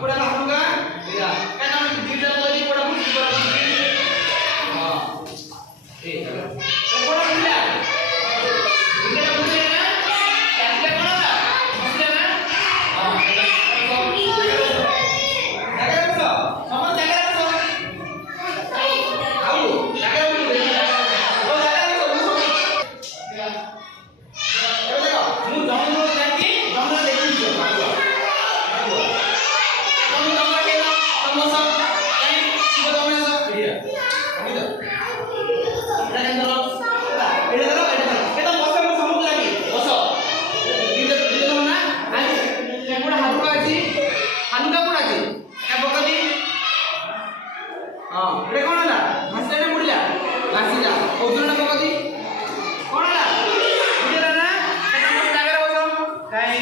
कोडा हालुगा एरा काय नाम दुईटा लगी कोडा मुठी कोडा हां ए कोडा मुठीला दुईटा मुठी ना त्यातले कोणाला मुठीला ना हां जागा बसो समोर जागा बसो आऊ जागा बसो ओ जागा बसो ମୁଁ ଜଙ୍ଗଲ ଯାଇକି ଜଙ୍ଗଲ ଦେଖିଛି ତମେ ତମ କେନ ତମସ କାଇ ଶିବ ତମସ ଏଇଆ ଆମେ ତ ଏଟା କେନ ଧର ଏଟା କେତ ବସ ମୁଁ ସମୁଦ୍ର ଲାଗି ବସ ଦିଦ ନା ଆଜି କୋଡା ହାଲୁକା ଅଛି ହାଲୁକା କୋଡା ଅଛି ଏ ପକଜି ହଁ ଏଟା କୋଣ ହେଲା ଭାସିଲା ନା ମୁଡିଲା ଭାସିଲା ଓଜନ ପକଜି କୋଣ ହେଲା ବୁଝିଲା ନା କେତ ମୋ ଜାଗାରେ ବସ କାଇ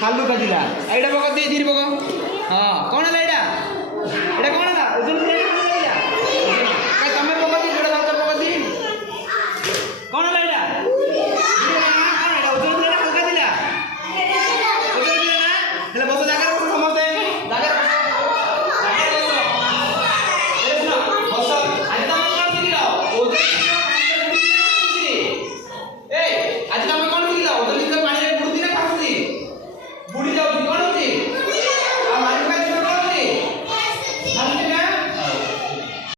हालुका जिला एटा पक धीरे पक हाँ कौन है एटा